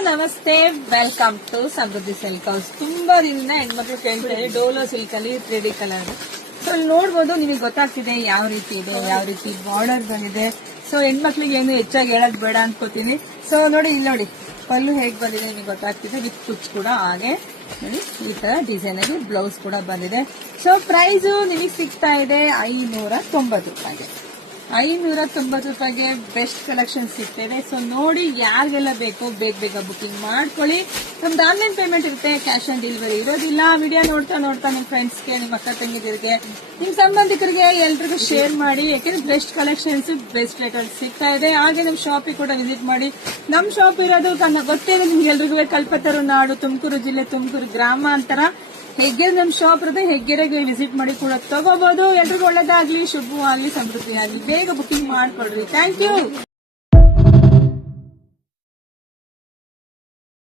ಎಲ್ರಿಗೂ ನಮಸ್ತೆ, welcome to Samruddhi silk house. ತುಂಬಾ ದಿನದಿಂದ ಹೆಣ್ಮಕ್ಳು ಕೇಳ್ತಾರೆ ಡೋಲೋ ಸಿಲ್ಕ್ ಅಲ್ಲಿ 3D ಕಲರ್. ಸೊ ಇಲ್ಲಿ ನೋಡ್ಬೋದು, ನಿಮಗೆ ಗೊತ್ತಾಗ್ತಿದೆ ಯಾವ ರೀತಿ ಇದೆ, ಯಾವ ರೀತಿ ಬಾರ್ಡರ್ ಬಂದಿದೆ. ಸೊ ಹೆಣ್ಮಕ್ಳಿಗೆ ಏನು ಹೆಚ್ಚಾಗಿ ಹೇಳಕ್ ಬೇಡ ಅನ್ಕೋತೀನಿ. ಸೊ ನೋಡಿ, ಇಲ್ಲಿ ನೋಡಿ ಪಲ್ಲು ಹೇಗ್ ಬಂದಿದೆ ನಿಮಗೆ ಗೊತ್ತಾಗ್ತಿದೆ. ವಿತ್ ಕುಚ್ ಕೂಡ ಹಾಗೆ ನೋಡಿ ಈ ತರ ಡಿಸೈನ್ ಆಗಿ ಬ್ಲೌಸ್ ಕೂಡ ಬಂದಿದೆ. ಸೊ ಪ್ರೈಸ್ ನಿಮಗೆ ಸಿಗ್ತಾ ಇದೆ 590 ರೂಪಾಯಿಗೆ. 590 ರೂಪಾಯಿಗೆ ಬೆಸ್ಟ್ ಕಲೆಕ್ಷನ್ ಸಿಗ್ತದೆ. ಸೊ ನೋಡಿ, ಯಾರಿಗೆಲ್ಲ ಬೇಕೋ ಬೇಗ ಬುಕಿಂಗ್ ಮಾಡ್ಕೊಳ್ಳಿ. ನಮ್ದು ಆನ್ಲೈನ್ ಪೇಮೆಂಟ್ ಇರುತ್ತೆ, ಕ್ಯಾಶ್ ಆನ್ ಡೆಲಿವರಿ ಇರೋದಿಲ್ಲ. ವಿಡಿಯೋ ನೋಡ್ತಾ ನಿಮ್ಮ ಫ್ರೆಂಡ್ಸ್ಗೆ, ನಿಮ್ಮ ಅಕ್ಕ ತಂಗಿದಿರಿಗೆ, ನಿಮ್ ಸಂಬಂಧಿಕರಿಗೆ ಎಲ್ರಿಗೂ ಶೇರ್ ಮಾಡಿ. ಯಾಕೆಂದ್ರೆ ಬೆಸ್ಟ್ ಕಲೆಕ್ಷನ್ಸ್ ಬೆಸ್ಟ್ ರೇಟ್ ಅಲ್ಲಿ ಸಿಗ್ತಾ ಇದೆ. ಹಾಗೆ ನಮ್ ಶಾಪಿಗೆ ಕೂಡ ವಿಸಿಟ್ ಮಾಡಿ. ನಮ್ ಶಾಪ್ ಇರೋದು ಗೊತ್ತಿದೆ ನಿಮ್ಗೆ ಎಲ್ರಿಗೂ, ಕಲ್ಪತರು ನಾಡು, ತುಮಕೂರು ಜಿಲ್ಲೆ, ತುಮಕೂರು ಗ್ರಾಮಾಂತರ. ಹೆಗ್ಗೆರೆ ನಮ್ ಶಾಪ್ ಇರುತ್ತೆ, ಹೆಗ್ಗೆರೆಗೆ ವಿಸಿಟ್ ಮಾಡಿ ಕೂಡ ತಗೋಬಹುದು. ಎಲ್ರಿಗೂ ಒಳ್ಳೇದಾಗ್ಲಿ, ಶುಭವಾಗ್ಲಿ, ಸಮೃದ್ಧಿ ಆಗ್ಲಿ. ಬೇಗ ಬುಕಿಂಗ್ ಮಾಡ್ಕೊಳ್ರಿ. Thank you.